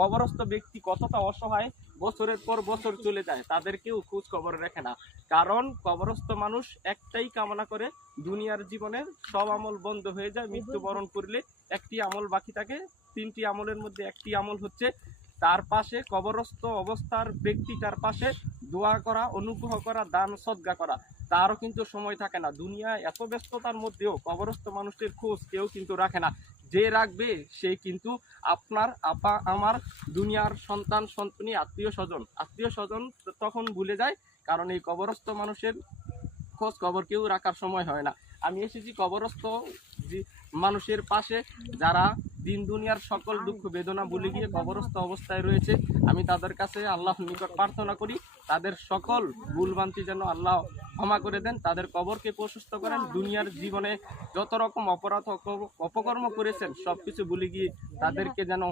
কবরস্থ ব্যক্তি কতটা অসহায়, বছরের পর বছর চলে যায়, তাদেরকেও খোঁজ খবর রাখে না। কারণ কবরস্থ মানুষ একটাই কামনা করে, দুনিয়ার জীবনের সব আমল বন্ধ হয়ে যায়, মৃত্যুবরণ করলে একটি আমল বাকি থাকে। 3টি আমলের মধ্যে একটি আমল হচ্ছে তার পাশে, কবরস্থ অবস্থার ব্যক্তিটার পাশে দোয়া করা, অনুগ্রহ করা, দান সদকা করা। তারও কিন্তু সময় থাকে না। দুনিয়া এত ব্যস্ততার মধ্যেও কবরস্থ মানুষের খোঁজ কেউ কিন্তু রাখে না। যে রাখবে সে কিন্তু আপনার আপা আমার দুনিয়ার সন্তান সন্তনি আত্মীয় স্বজন তখন ভুলে যায়, কারণ এই কবরস্থ মানুষের খোঁজ খবর কেউ রাখার সময় হয় না। আমি এসেছি কবরস্থ মানুষের পাশে, যারা দিন দুনিয়ার সকল দুঃখ বেদনা ভুলে গিয়ে কবরস্থ অবস্থায় রয়েছে। আমি তাদের কাছে আল্লাহর নিকট প্রার্থনা করি, তাদের সকল ভুলভ্রান্তি যেন আল্লাহ ক্ষমা করে দেন, তাদের কবরকে প্রশস্ত করেন। দুনিয়ার জীবনে যত রকম অপরাধ অপকর্ম করেছেন সবকিছু ভুলে গিয়ে তাদেরকে যেন